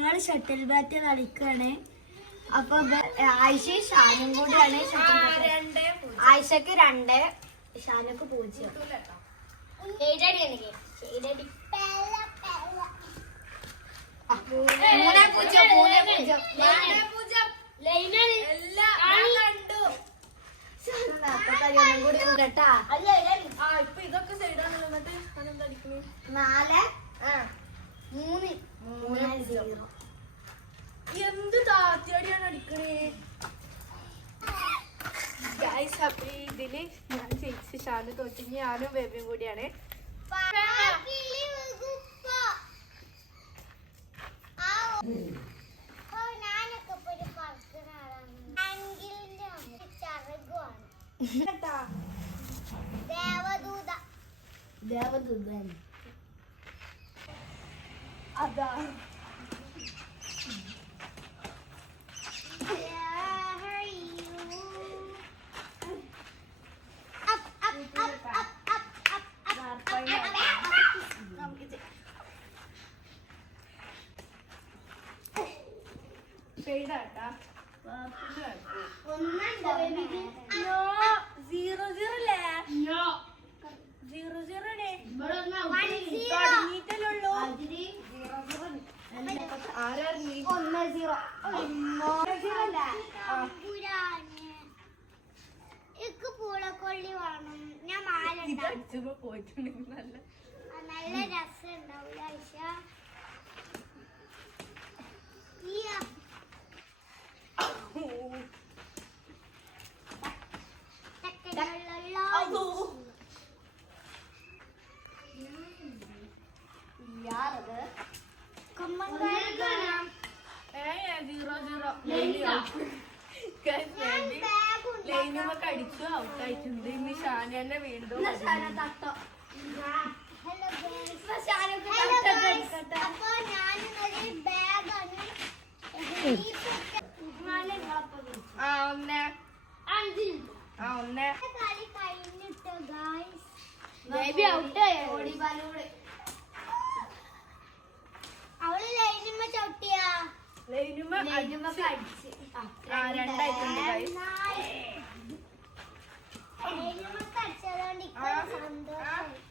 ഞങ്ങൾ shuttle bat കളിക്കാണ്. അപ്പൊ ആയിഷ ഷാനും കൂടിയാണ്. ആയിഷക്ക് 2, ഷാനക്ക് 0. ഇതൊക്കെ സൈഡാണ്. 4 3 എന്ത് താത്തിയടിയാണ് അടിക്കണേ. ഇതില് ഞാൻ ജയിച്ച് ഷാന് തോറ്റി. ഞാനും ബേബിയും കൂടിയാണ്. ദേവദൂതൻ അതാ ാട്ടാ 0-0 പൂളക്കൊള്ളി വേണം. ഞാൻ പോയിട്ടുണ്ടെങ്കിൽ നല്ല രസം ഉണ്ടാവില്ല ആയിഷ. ലൈനുമൊക്കെ അടിച്ചു ഔട്ടായിട്ടുണ്ട്. ഇനി ഷാന തന്നെ വീണ്ടും അവള് ലൈനുമ്മ ചവിട്ടിയാ. ലൈനുമ അടിച്ച് 2 ആയിട്ടുണ്ട്. ലൈനുമ്മ അടിച്ചതുകൊണ്ട് സന്തോഷം.